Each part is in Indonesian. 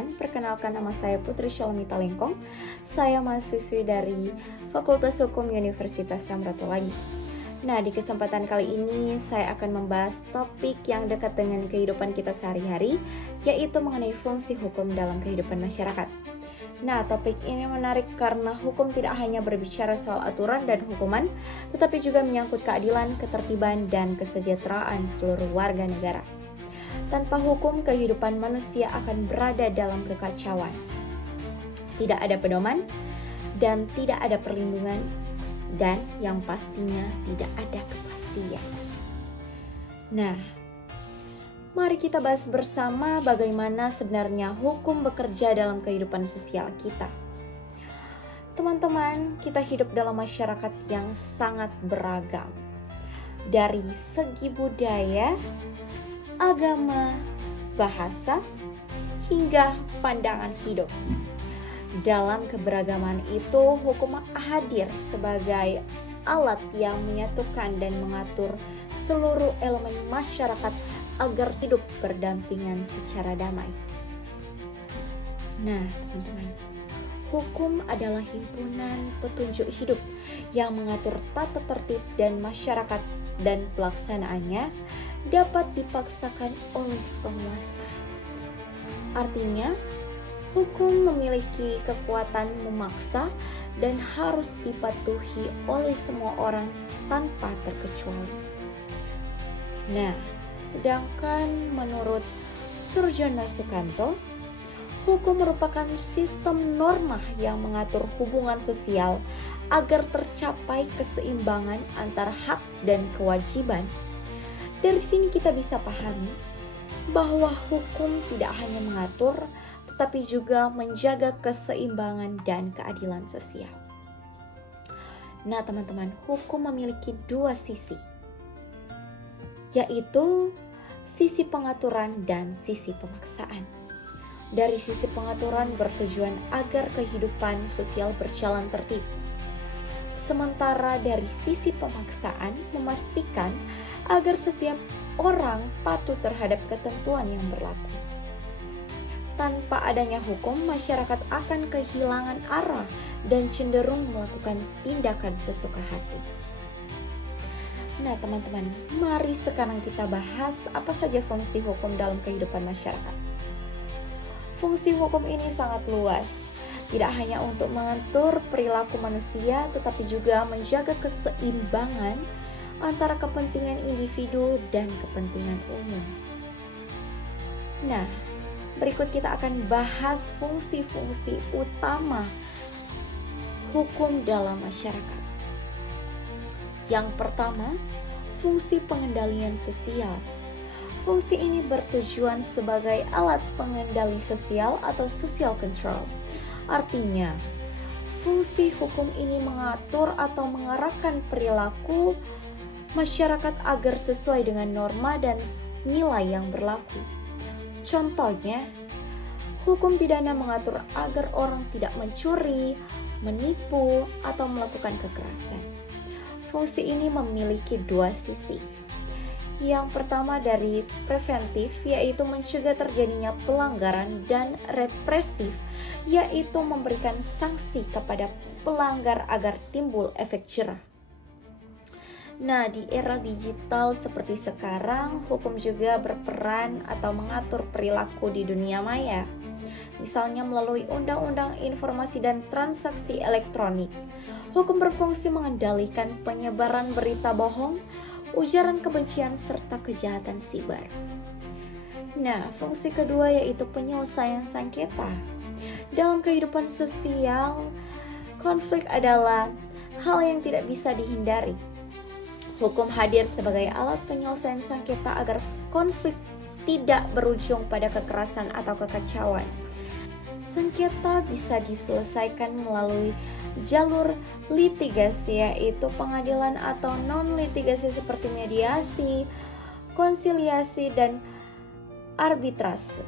teman-teman, perkenalkan nama saya Putri Shalomita Talengkong. Saya mahasiswi dari Fakultas Hukum Universitas Samratulangi. Nah, di kesempatan kali ini saya akan membahas topik yang dekat dengan kehidupan kita sehari-hari, yaitu mengenai fungsi hukum dalam kehidupan masyarakat. Nah, topik ini menarik karena hukum tidak hanya berbicara soal aturan dan hukuman, tetapi juga menyangkut keadilan, ketertiban, dan kesejahteraan seluruh warga negara. Tanpa hukum, kehidupan manusia akan berada dalam kekacauan. Tidak ada pedoman dan tidak ada perlindungan, dan yang pastinya tidak ada kepastian. Nah, mari kita bahas bersama bagaimana sebenarnya hukum bekerja dalam kehidupan sosial kita. Teman-teman, kita hidup dalam masyarakat yang sangat beragam. Dari segi budaya, agama, bahasa, hingga pandangan hidup. Dalam keberagaman itu, hukum hadir sebagai alat yang menyatukan dan mengatur seluruh elemen masyarakat agar hidup berdampingan secara damai. Nah, teman-teman, hukum adalah himpunan petunjuk hidup yang mengatur tata tertib dan masyarakat, dan pelaksanaannya dapat dipaksakan oleh penguasa. Artinya, hukum memiliki kekuatan memaksa dan harus dipatuhi oleh semua orang tanpa terkecuali. Nah, sedangkan menurut Surjono Sukanto, hukum merupakan sistem norma yang mengatur hubungan sosial agar tercapai keseimbangan antara hak dan kewajiban. Dari sini kita bisa pahami bahwa hukum tidak hanya mengatur, tetapi juga menjaga keseimbangan dan keadilan sosial. Nah, teman-teman, hukum memiliki dua sisi, yaitu sisi pengaturan dan sisi pemaksaan. Dari sisi pengaturan bertujuan agar kehidupan sosial berjalan tertib. Sementara dari sisi pemaksaan memastikan agar setiap orang patuh terhadap ketentuan yang berlaku. Tanpa adanya hukum, masyarakat akan kehilangan arah dan cenderung melakukan tindakan sesuka hati. Nah, teman-teman, mari sekarang kita bahas apa saja fungsi hukum dalam kehidupan masyarakat. Fungsi hukum ini sangat luas, tidak hanya untuk mengatur perilaku manusia, tetapi juga menjaga keseimbangan antara kepentingan individu dan kepentingan umum. Nah, berikut kita akan bahas fungsi-fungsi utama hukum dalam masyarakat. Yang pertama, fungsi pengendalian sosial. Fungsi ini bertujuan sebagai alat pengendali sosial atau social control. Artinya, fungsi hukum ini mengatur atau mengarahkan perilaku masyarakat agar sesuai dengan norma dan nilai yang berlaku. Contohnya, hukum pidana mengatur agar orang tidak mencuri, menipu, atau melakukan kekerasan. Fungsi ini memiliki dua sisi. Yang pertama dari preventif, yaitu mencegah terjadinya pelanggaran, dan represif, yaitu memberikan sanksi kepada pelanggar agar timbul efek jerah. Nah, di era digital seperti sekarang, hukum juga berperan atau mengatur perilaku di dunia maya. Misalnya melalui Undang-Undang Informasi dan Transaksi Elektronik. Hukum berfungsi mengendalikan penyebaran berita bohong, ujaran kebencian, serta kejahatan siber. Nah, fungsi kedua yaitu penyelesaian sengketa. Dalam kehidupan sosial, konflik adalah hal yang tidak bisa dihindari. Hukum hadir sebagai alat penyelesaian sengketa agar konflik tidak berujung pada kekerasan atau kekacauan. Sengketa bisa diselesaikan melalui jalur litigasi, yaitu pengadilan, atau non-litigasi seperti mediasi, konsiliasi, dan arbitrase.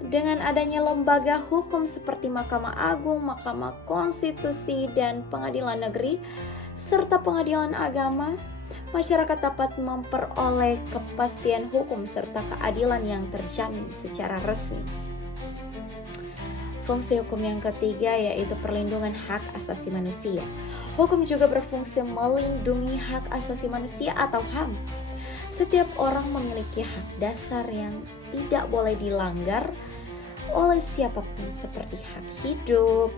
Dengan adanya lembaga hukum seperti Mahkamah Agung, Mahkamah Konstitusi, dan Pengadilan Negeri, serta pengadilan agama, masyarakat dapat memperoleh kepastian hukum serta keadilan yang terjamin secara resmi. Fungsi hukum yang ketiga yaitu perlindungan hak asasi manusia. Hukum juga berfungsi melindungi hak asasi manusia atau HAM. Setiap orang memiliki hak dasar yang tidak boleh dilanggar oleh siapapun, seperti hak hidup,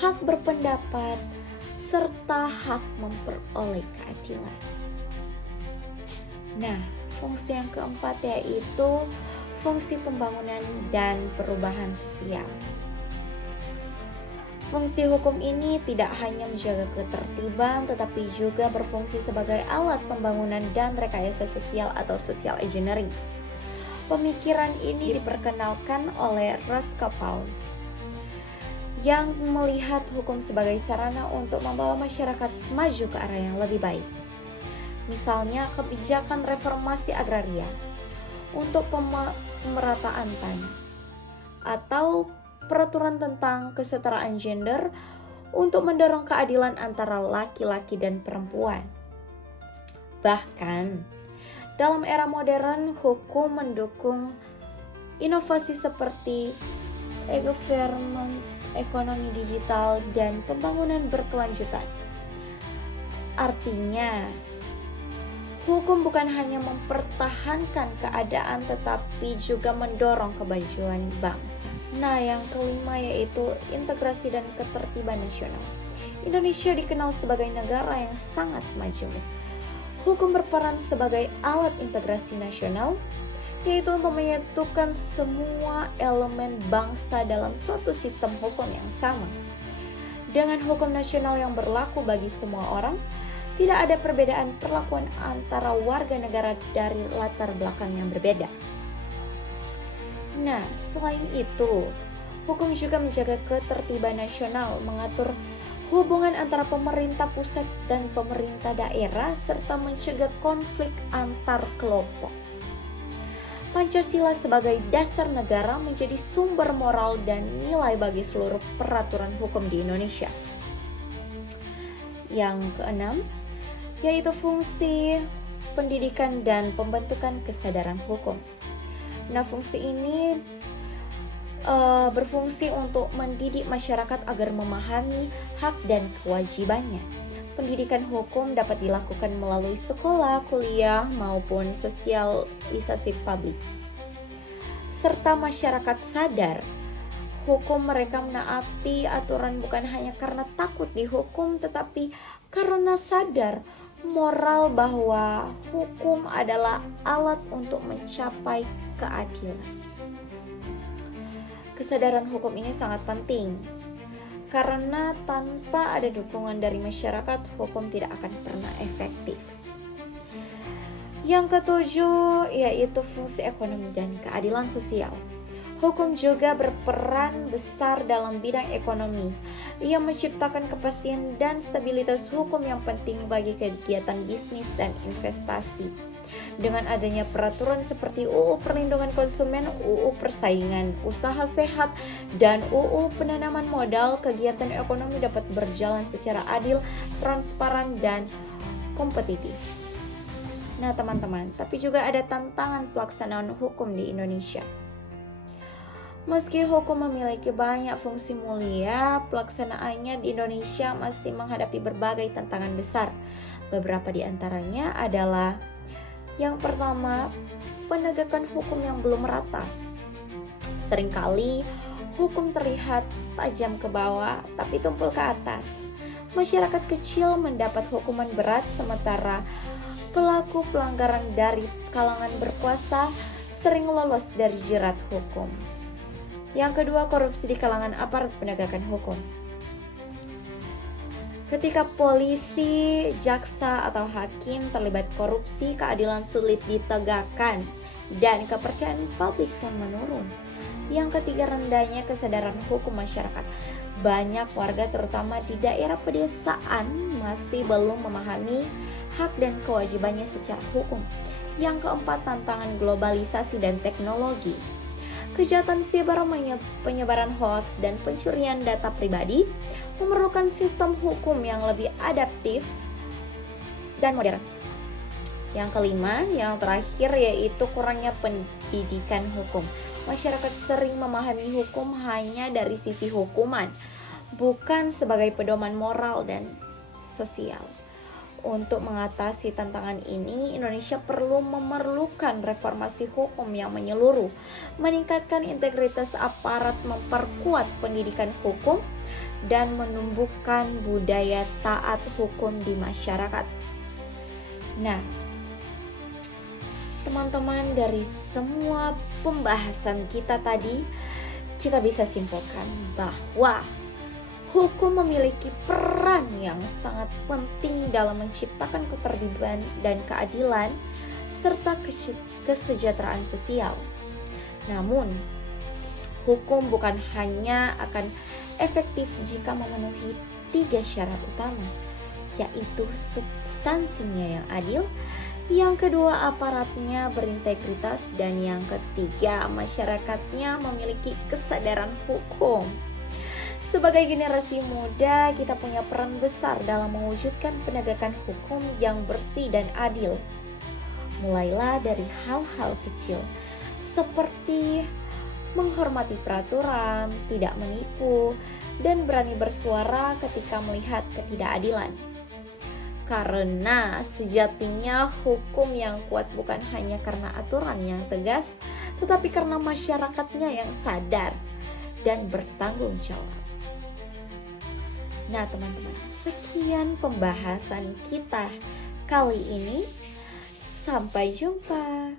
hak berpendapat, serta hak memperoleh keadilan. Nah, fungsi yang keempat yaitu fungsi pembangunan dan perubahan sosial. Fungsi hukum ini tidak hanya menjaga ketertiban, tetapi juga berfungsi sebagai alat pembangunan dan rekayasa sosial atau social engineering. Pemikiran ini diperkenalkan oleh Roscoe Pauls yang melihat hukum sebagai sarana untuk membawa masyarakat maju ke arah yang lebih baik. Misalnya kebijakan reformasi agraria untuk pemerataan tanah, atau peraturan tentang kesetaraan gender untuk mendorong keadilan antara laki-laki dan perempuan. Bahkan, dalam era modern, hukum mendukung inovasi seperti e-government, ekonomi digital, dan pembangunan berkelanjutan. Artinya, hukum bukan hanya mempertahankan keadaan tetapi juga mendorong kemajuan bangsa. Nah, yang kelima yaitu integrasi dan ketertiban nasional. Indonesia dikenal sebagai negara yang sangat maju. Hukum berperan sebagai alat integrasi nasional, yaitu untuk menyatukan semua elemen bangsa dalam suatu sistem hukum yang sama. Dengan hukum nasional yang berlaku bagi semua orang, tidak ada perbedaan perlakuan antara warga negara dari latar belakang yang berbeda. Nah, selain itu, hukum juga menjaga ketertiban nasional, mengatur hubungan antara pemerintah pusat dan pemerintah daerah, serta mencegah konflik antar kelompok. Pancasila sebagai dasar negara menjadi sumber moral dan nilai bagi seluruh peraturan hukum di Indonesia. Yang keenam, yaitu fungsi pendidikan dan pembentukan kesadaran hukum. Nah, fungsi ini berfungsi untuk mendidik masyarakat agar memahami hak dan kewajibannya. Pendidikan hukum dapat dilakukan melalui sekolah, kuliah, maupun sosialisasi publik. Serta masyarakat sadar hukum, mereka menaati aturan bukan hanya karena takut dihukum, tetapi karena sadar moral bahwa hukum adalah alat untuk mencapai keadilan. Kesadaran hukum ini sangat penting, karena tanpa ada dukungan dari masyarakat, hukum tidak akan pernah efektif. Yang ketujuh yaitu fungsi ekonomi dan keadilan sosial. Hukum juga berperan besar dalam bidang ekonomi. Ia menciptakan kepastian dan stabilitas hukum yang penting bagi kegiatan bisnis dan investasi. Dengan adanya peraturan seperti UU Perlindungan Konsumen, UU Persaingan Usaha Sehat, dan UU Penanaman Modal, kegiatan ekonomi dapat berjalan secara adil, transparan, dan kompetitif. Nah teman-teman, tapi juga ada tantangan pelaksanaan hukum di Indonesia. Meski hukum memiliki banyak fungsi mulia, pelaksanaannya di Indonesia masih menghadapi berbagai tantangan besar. Beberapa di antaranya adalah: yang pertama, penegakan hukum yang belum merata. Seringkali hukum terlihat tajam ke bawah tapi tumpul ke atas. Masyarakat kecil mendapat hukuman berat, sementara pelaku pelanggaran dari kalangan berkuasa sering lolos dari jerat hukum. Yang kedua, korupsi di kalangan aparat penegakan hukum. Ketika polisi, jaksa, atau hakim terlibat korupsi, keadilan sulit ditegakkan dan kepercayaan publik pun menurun. Yang ketiga, rendahnya kesadaran hukum masyarakat. Banyak warga, terutama di daerah pedesaan, masih belum memahami hak dan kewajibannya secara hukum. Yang keempat, tantangan globalisasi dan teknologi. Kejahatan siber, penyebaran hoaks, dan pencurian data pribadi memerlukan sistem hukum yang lebih adaptif dan modern. Yang kelima, yang terakhir yaitu kurangnya pendidikan hukum. Masyarakat sering memahami hukum hanya dari sisi hukuman, bukan sebagai pedoman moral dan sosial. Untuk mengatasi tantangan ini, Indonesia memerlukan reformasi hukum yang menyeluruh, meningkatkan integritas aparat, memperkuat pendidikan hukum, dan menumbuhkan budaya taat hukum di masyarakat. Nah, teman-teman, dari semua pembahasan kita tadi, kita bisa simpulkan bahwa hukum memiliki peran yang sangat penting dalam menciptakan ketertiban dan keadilan serta kesejahteraan sosial. Namun, hukum bukan hanya akan efektif jika memenuhi 3 syarat utama, yaitu substansinya yang adil, yang kedua aparatnya berintegritas, dan yang ketiga masyarakatnya memiliki kesadaran hukum. Sebagai generasi muda, kita punya peran besar dalam mewujudkan penegakan hukum yang bersih dan adil. Mulailah dari hal-hal kecil, seperti menghormati peraturan, tidak menipu, dan berani bersuara ketika melihat ketidakadilan. Karena sejatinya hukum yang kuat bukan hanya karena aturan yang tegas, tetapi karena masyarakatnya yang sadar dan bertanggung jawab. Nah teman-teman, sekian pembahasan kita kali ini. Sampai jumpa.